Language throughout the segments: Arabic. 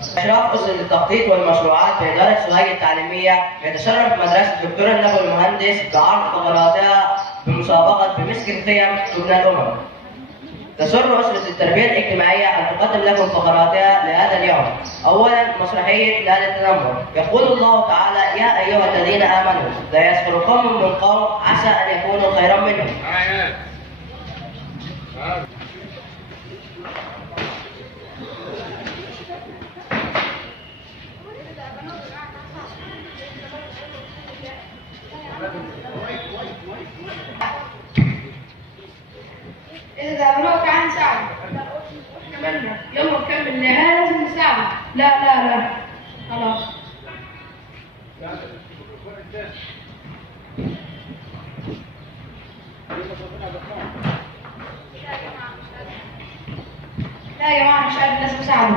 إشراف أسرة التخطيط والمشروعات بإدارة سوهاج التعليمية، يتشرف مدرسة الدكتور النبوي المهندس بعرض فقراتها بمسابقة بمسك القيم تبنى الأمم. تسر أسرة التربية الاجتماعية أن تقدم لكم فقراتها لهذا اليوم. أولاً مسرحية لا للتنمر. يقول الله تعالى: يا أيها الذين آمنوا لا يسخر قوم من قوم عسى أن يكونوا خيرا منهم. إذا بنوك عن ساعة كملنا يلا نكمل لازم نساعد. لا خلاص. لا يا جماعة مش قادر، لازم نساعده.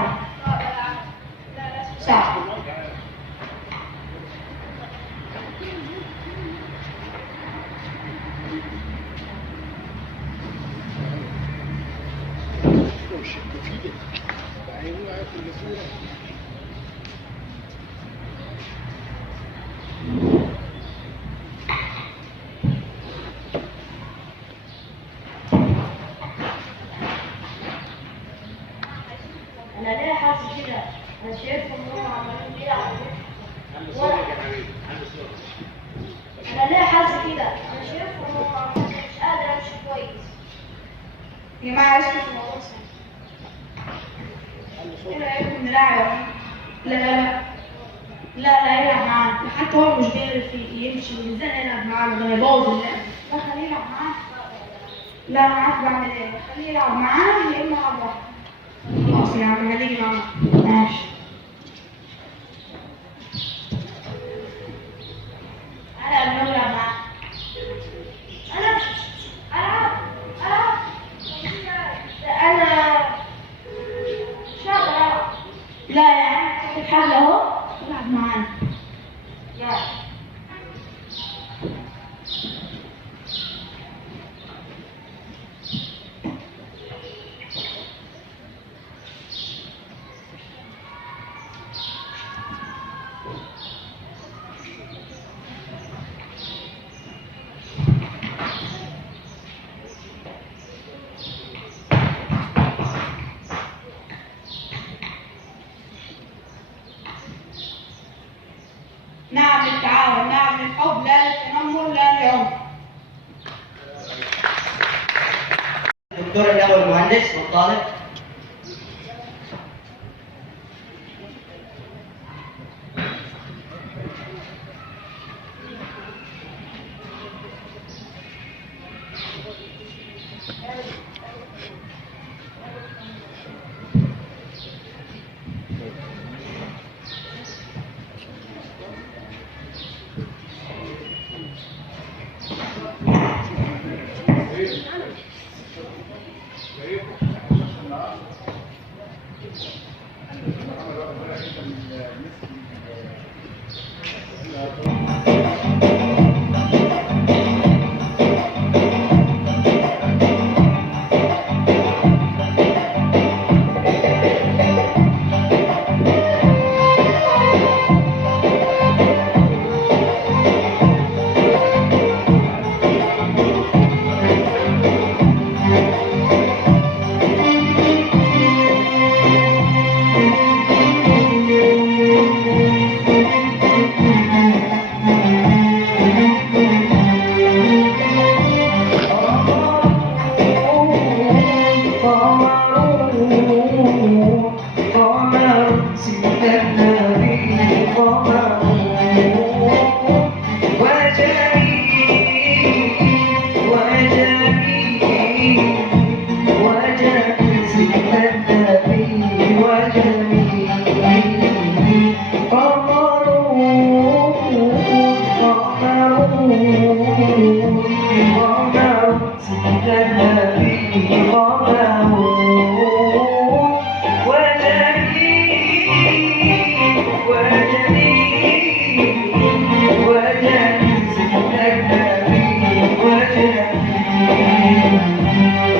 لا لازم نساعده. أنا ليه حاسس كده؟ أنا شايفهم هم عمالين كده على أنا ليه حاسس كده؟ أنا شايفهم هم عمالين مش قادر أمشي كويس. يا جماعة اسكتوا في الموضوع سهل. إيه رأيكم نلعب؟ لا يلعب معانا، حتى هو مش بيعرف يمشي، ازاي يلعب معانا؟ ده هيبوظ اللعبة. لا خليه يلعب معانا. لا أنا عارف بعمل إيه، خليه يلعب معانا يا إما ألعب لوحدي. خلاص يا عم هتيجي معانا. ماشي. أنا اللي بلعب معاك. أنا مش هقدر ألعب. لا يا عم خد الحبل أهو العب معانا. يلا. نعم للتعاون، نعم للحب، لا للتنمر، لا للعنف. الدكتور النبوي المهندس والطالب.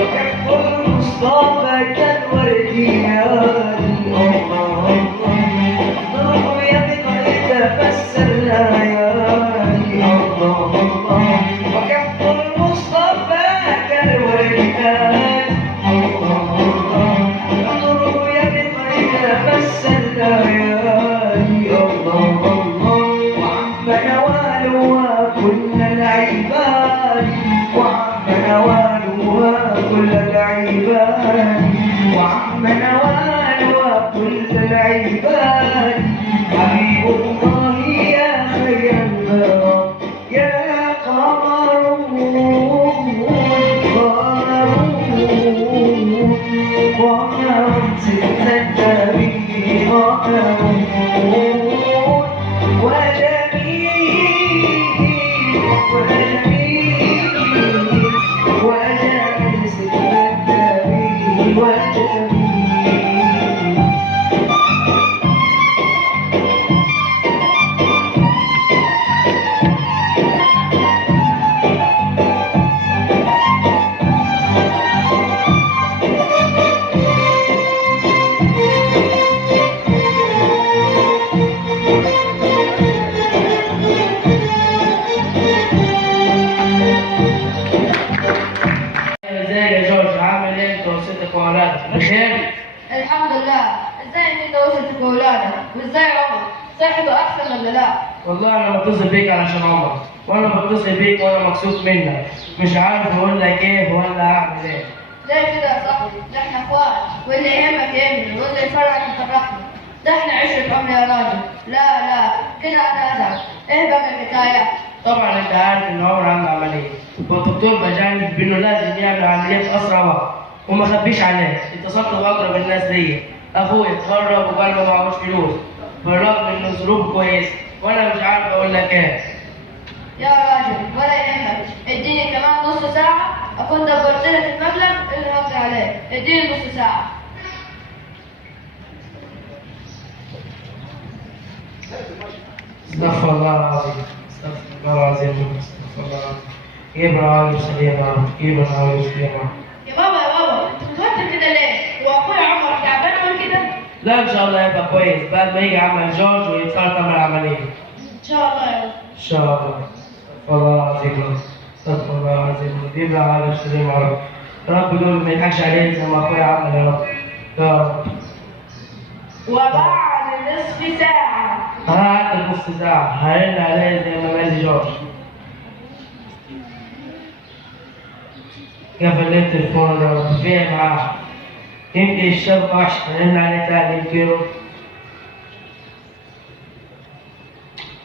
وكف المصطفى كالوردية نوالها كل العباد وعم نوالها كل العباد حبيب الله يا خير البرى يا قمر قمر ستة النبي ازيك يا جورج؟ عامل ايه انت وستك واولادك؟ بخير؟ الحمد لله. ازاي انت وصلت واولادك؟ وازاي عمر؟ صحته احسن ولا لا؟ والله انا متصل بيك علشان عمر، وانا بتصل بيك وانا مكسوف منك، مش عارف اقول لك ايه ولا اعمل ايه. ليه كده يا صاحبي؟ ده احنا اخوات، واللي يهمك يهمني واللي يفرحك يفرحني. ده احنا عشرة عمر يا راجل. لا كده انا ازعل. ايه بقى الحكايه؟ طبعا انت عارف ان عمر عنده عمليه، والدكتور بجانب بانه لازم يعمل عمليه في اسرع وقت، وما خبيش عليك، اتصلت باقرب الناس ليا، اخويا اتغرب وقال ما معهوش فلوس، بالرغم ان ظروفه كويسه، وانا مش عارف اقول لك ايه. يا راجل ولا يهمك، اديني كمان نص ساعة اكون دبرت لك المبلغ اللي هقضي عليه. اديني نص ساعة. استغفر الله العظيم، استغفر الله العظيم، استغفر الله العظيم. جيب العالم سليمة، جيب العالم سليمة. يا بابا انت متوتر كده ليه؟ هو اخويا عمر تعبان ولا كده؟ لا ان شاء الله يبقى كويس بعد ما يجي عمل جورج ويتصل تعمل عملية. ان شاء الله يا رب. ان شاء الله. استغفر الله العظيم، استغفر الله العظيم. جيب العالم سليمة يا رب. يا رب دول ما يضحكش عليه زي ما اخويا عمل يا رب. يا رب. وبعد نصف ساعة. هقعد نص ساعة هرن عليه زي ما قال لي جورج. قفل لي التليفون ده رب فيه معاه. يمكن الشبكة وحشة هرن عليه تاني يمكن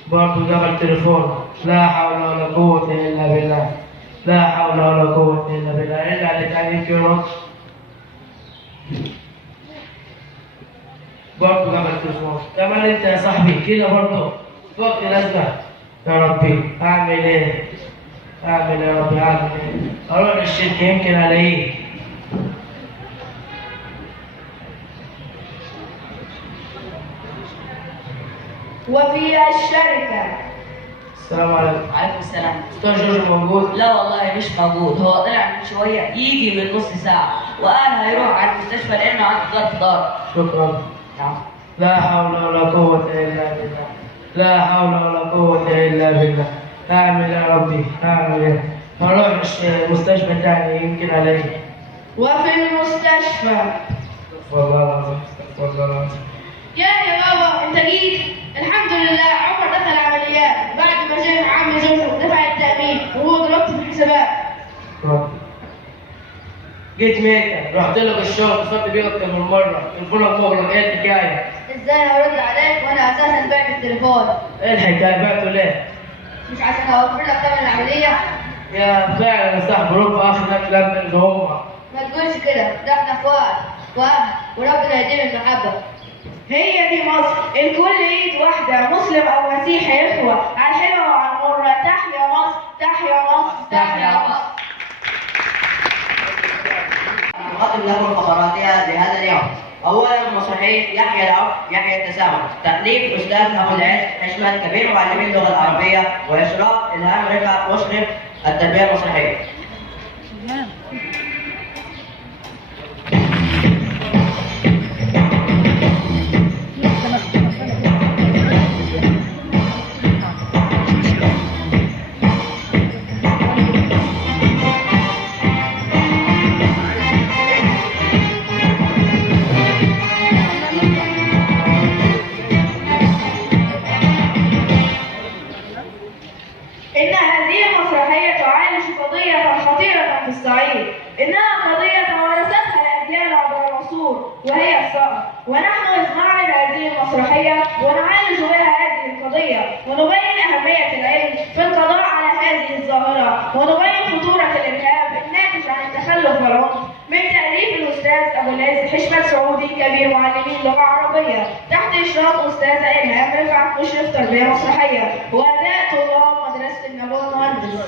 برضه قفل التليفون. لا حول ولا قوة إلا بالله. لا حول ولا قوة إلا بالله. هرن عليه تاني يمكن يرد. برضه قفل التليفون. كمان أنت يا صاحبي كده برضه وقت الأزمة. يا ربي أعمل إيه؟ أعمل يا ربي أعمل إيه؟ أروح للشركة يمكن ألاقيه. وفي الشركة. السلام عليكم. وعليكم السلام. أستاذ جورج موجود؟ لا والله مش موجود، هو طلع من شوية يجي من نص ساعة وقال هيروح على المستشفى لأنه عنده ظرف طارئ. شكرا. نعم. لا حول ولا قوة إلا بالله. لا حول ولا قوة إلا بالله. أعمل يا ربي أعمل إيه؟ أروح مستشفى تاني يمكن ألاقيه. وفي المستشفى. استغفر الله العظيم، استغفر الله العظيم. يا بابا انت جيت. الحمد لله عمر دخل عمليات بعد ما شاف عم جوجو دفع التأمين وهو دلوقتي في الحسابات. شكرا. جيت ميتة، رحت لك الشغل اتصلت بيه أكتر من مرة، تليفونك مغلق، إيه الحكاية؟ ازاي هرد عليك وانا اساسا بعت التليفون؟ إيه الحكاية بعته ليه؟ مش عشان اوفر لك ثمن العملية؟ يا فعلا صاحب ربع آخر لك لما اللي هما. ما تقولش كده، ده احنا اخوات واهل وربنا يديم المحبة. هي دي مصر، الكل ايد واحدة، مسلم او مسيحي اخوة، على الحلوة وعلى المرة. تحيا مصر، تحيا مصر، تحيا مصر. نقدم لكم خبراتها لهذا اليوم. اولا مسرحيه يحيى العرف يحيى التسامح، تاليف الاستاذ ابو العز حشمت كبير معلمي اللغه العربيه، واشراف الهام رفعت مشرف التربيه المسرحيه. إن هذه المسرحية تعالج قضية خطيرة في الصعيد، إنها قضية توارثتها الأجيال عبر العصور وهي الثأر، ونحن إذ نعرض هذه المسرحية ونعالج بها هذه القضية ونبين أهمية العلم في القضاء على هذه الظاهرة ونبين خطورة الإرهاب الناتج عن التخلف والعنف من تأليف الأستاذ أبو العز حشمت سعودي كبير معلمين اللغة العربية تحت إشراف أستاذة إلهام رفعت مشرف تربية مسرحية وأداء طلاب مدرسة النبوة المهندس.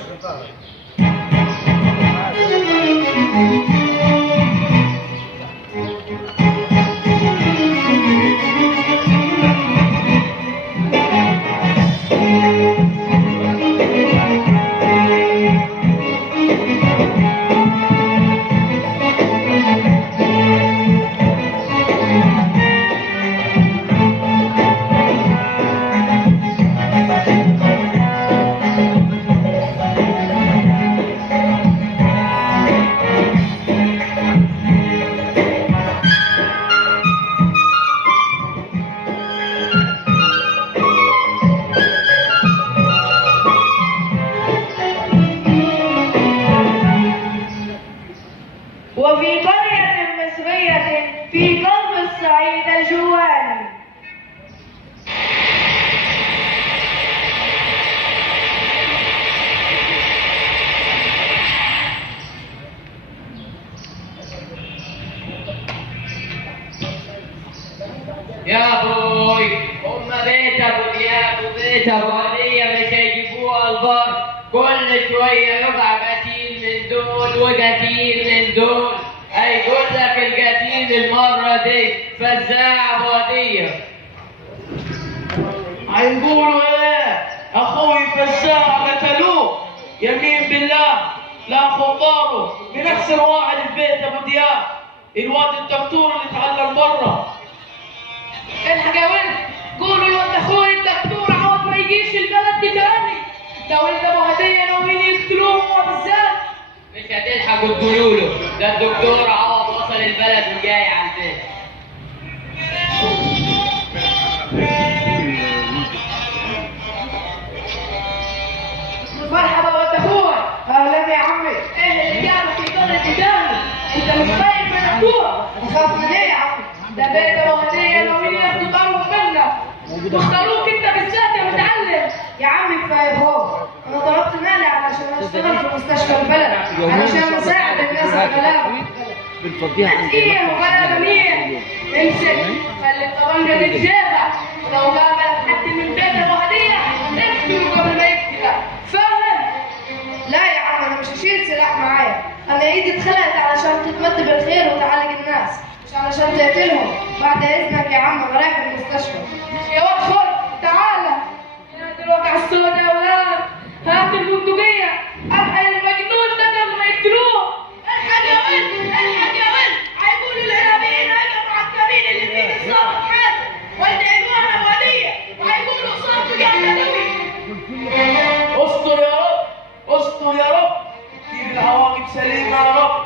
وفي قرية مصرية في قلب الصعيد الجواني. يا ابوي بيت ابو دياب وبيت ابو هديه مش هيجيبوها البر، كل شويه يقع قتيل من دول وقتيل من دول. هيقول لك القتيل المره دي فزاع ابو هديه. هيقولوا ايه؟ اخوي فزاع قتلوه، يمين بالله لا خطاره من احسن واحد في بيت ابو دياب، الواد الدكتور اللي اتعلم بره. الحق يا ولد، قولوا لواد اخوي الدكتور عوض ما يجيش البلد دي تاني، ده ولد ابو هديه ناويين يقتلوه هو بالذات. مش هتلحقوا تقولوا له، ده الدكتور عوض وصل البلد وجاي على البيت. مرحبا ولد اخوي. اهلا يا عمي. ايه اللي جابك في البلد دي تاني؟ انت مش خايف من اخوك؟ اخاف من ايه يا عمي؟ ده بيت ابو هديه ناويين ياخدوا طارهم منك واختاروك انت بالذات يا متعلم. يا عمي كفاية خوف، أنا طلبت مالي علشان أشتغل في مستشفى البلد علشان أساعد الناس الغلابة. ايه وغلابه مين؟ امسك خلي الطبنجه دي في جيبك، ولو قابلك حد من بيت ابو هديه اقتله قبل ما يقتلك، فاهم؟ لا يا عم أنا مش هشيل سلاح معايا، أنا إيدي اتخلقت علشان تتمد بالخير وتعالج الناس مش علشان تقتلهم. بعد إذنك يا عم أنا رايح المستشفى. يا واد خد تعالى يا دلوقتي على السودا يا ولاد، هات البندقيه الحق المجنون ده قبل ما يقتلوه. الحق يا ولد، الحق يا ولد، هيقولوا الارهابيين هجموا على الكمين اللي فيه الظابط حازم ويدعموها ابو هديه وهيقولوا اصابته جامده قوي. استر يا رب، استر يا رب، جيب العواقب سليمه يا رب،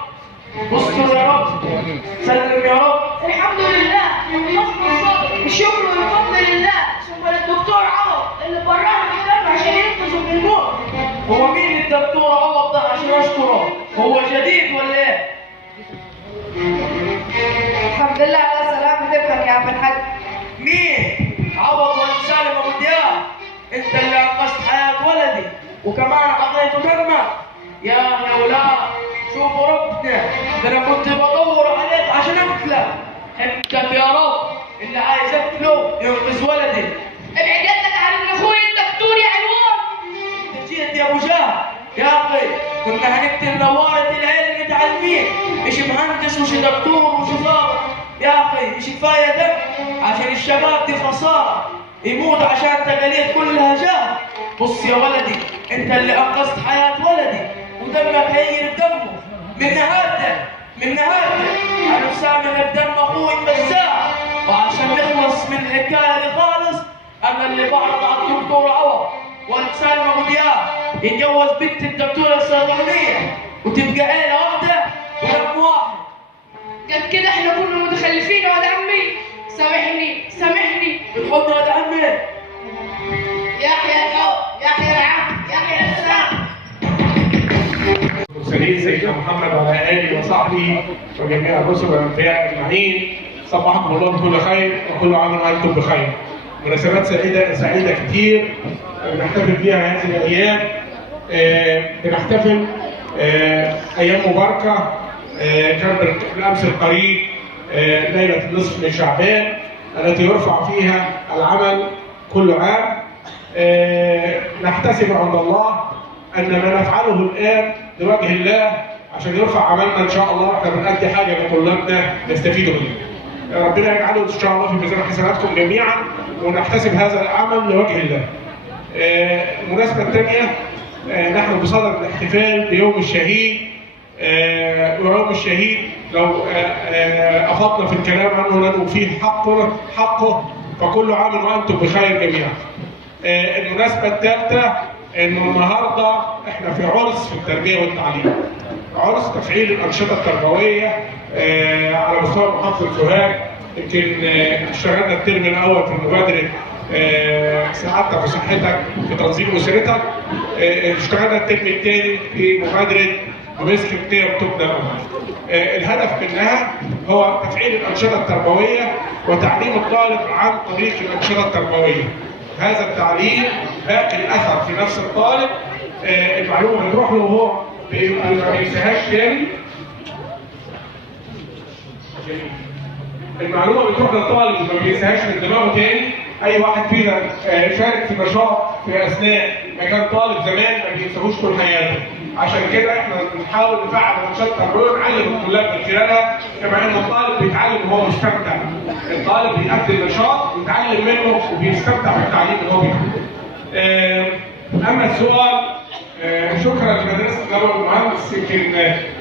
استر يا رب، سلم يا رب. الحمد لله النصر الصادق، الشكر والفضل لله، ثم للدكتور عوض اللي براهم الدم عشان ينقذوا من الموت. هو مين الدكتور عوض ده عشان اشكره؟ هو جديد ولا ايه؟ الحمد لله على سلامة ابنك يا عم الحاج. مين؟ عوض ولا سالم ابو دياب؟ انت اللي انقذت حياه ولدي وكمان اعطيته نغمه. يا ولاد شوفوا ربنا، ده انا كنت بدور عليك عشان اقتله. انت يا رب اللي عايز اقتله ينقذ ولدي. ابعد يدك عن اخوي الدكتور يا علوان. انت جيت يا ابو جهل يا اخي، كنا هنقتل نوارة العيال المتعلمين، مش مهندس وش دكتور وش ضابط. يا اخي مش كفايه دم عشان الشباب دي خساره يموت عشان تقاليد كلها جهل. بص يا ولدي، انت اللي انقذت حياه ولدي ودمك هيجري بدمه. من النهارده انا مسامح بدم اخوي فزاع، وعشان نخلص من الحكايه دي خالص انا اللي بعرض على الدكتور عوض والسالم ابو دياب يتجوز بنت الدكتوره الصيدلانيه وتبقى عيله واحده ودم واحد. قد كده احنا كنا متخلفين يا ولد عمي، سامحني سامحني. بالحضن يا ولد عمي. يحيى الحب، يحيى العم، يحيى السلام. Feliz محمد وعلى اله وصحبه وجميع الرسل والانبياء اجمعين. صبحكم الله بكل خير وكل عام وانتم بخير. مناسبات سعيده كتير بنحتفل بيها هذه الايام. بنحتفل ايام مباركه. كان بالامس القريب ليله النصف من شعبان التي يرفع فيها العمل كل عام. نحتسب عند الله ان ما نفعله الان لوجه الله عشان يرفع عملنا ان شاء الله. احنا بنأدي حاجه لطلابنا يستفيدوا منها. ربنا يجعله ان شاء الله في ميزان حسناتكم جميعا ونحتسب هذا العمل لوجه الله. المناسبه الثانيه نحن بصدد الاحتفال بيوم الشهيد. ويوم الشهيد لو افضنا في الكلام عنه لانه فيه حقه فكل عام وانتم بخير جميعا. المناسبه الثالثه انه النهارده احنا في عرس في التربيه والتعليم. عرس تفعيل الانشطه التربويه على مستوى محافظه سوهاج. يمكن اشتغلنا الترم الاول في مبادره سعادتك وصحتك في تنظيم اسرتك. اشتغلنا الترم الثاني في مبادره ومسك القيم تبنى الامم. الهدف منها هو تفعيل الانشطه التربويه وتعليم الطالب عن طريق الانشطه التربويه. هذا التعليم باقي الاثر في نفس الطالب. المعلومه بتروح له وهو ما بينساهاش تاني. المعلومه بتروح للطالب وما بينساهاش من دماغه تاني. اي واحد فينا شارك في نشاط في اثناء ما كان طالب زمان ما بينساهوش طول حياته. عشان كده احنا بنحاول نفعل الانشطه التربويه ونعلم الطلاب من خلالها. كما ان الطالب بيتعلم وهو مستمتع. الطالب بيأدي النشاط ويتعلم منه وبيستمتع بالتعليم اللي هو بيعمله. اما السؤال شكرا لمدرسه نبوي المهندس. يمكن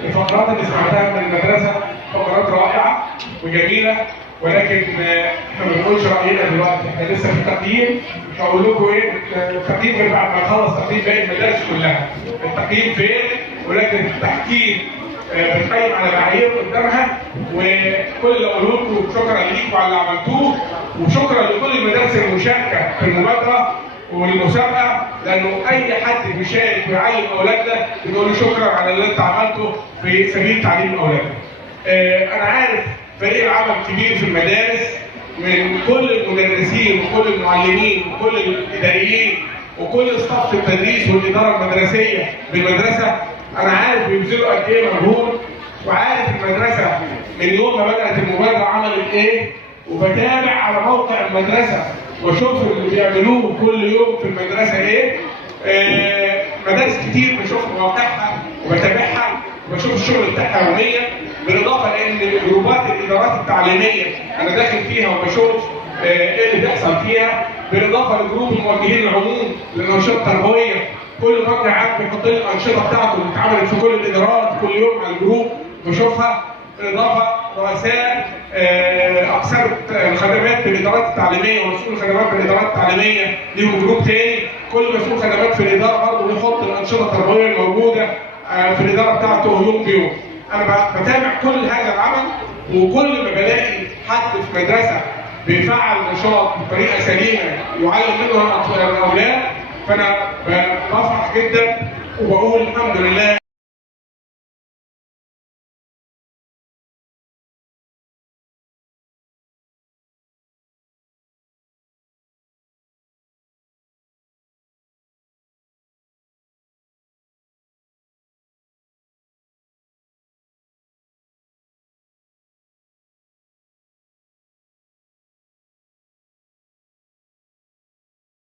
الفقرات اللي سمعتها من المدرسه فقرات رائعه وجميله ولكن احنا ما بنقولش راينا دلوقتي. احنا لسه في التقييم. مش هقول لكم ايه التقييم غير بعد ما نخلص تقييم باقي المدارس كلها. التقييم فين ولكن التحكيم بنقيم على معايير قدامها. وكل اللي اقوله لكم شكرا ليكم على اللي عملتوه وشكرا لكل المدارس المشاركه في المبادره والمسابقه لانه اي حد بيشارك ويعلم اولادنا بنقول له شكرا على اللي انت عملته في سبيل تعليم اولادنا. انا عارف فريق العمل كبير في المدارس من كل المدرسين وكل المعلمين وكل الاداريين وكل صف التدريس والاداره المدرسيه بالمدرسه. انا عارف بيبذلوا قد ايه مجهود وعارف المدرسه من يوم ما بدات المبادره عملت ايه وبتابع على موقع المدرسه واشوف اللي بيعملوه كل يوم في المدرسه ايه. مدارس كتير بشوف مواقعها وبتابعها وبشوف الشغل بتاعها يوميا. بالاضافه لان جروبات الادارات التعليميه انا داخل فيها وبشوف ايه اللي بيحصل فيها. بالاضافه لجروب الموجهين العموم للانشطه التربويه. كل موقع عام بيحط لي الانشطه بتاعته اللي اتعملت في كل الادارات كل يوم على الجروب بشوفها. بالاضافه رؤساء اقسام الخدمات بالادارات التعليميه ومسؤول الخدمات بالادارات التعليميه ليهم جروب تاني. كل مسؤول خدمات في الاداره برضه بيحط الانشطه التربويه الموجوده في الاداره بتاعته يوم بيوم. انا بتابع كل هذا العمل وكل ما بلاقي حد في مدرسه بيفعل نشاط بطريقه سليمه يعلم منه الاولاد فانا بفرح جدا وبقول الحمد لله.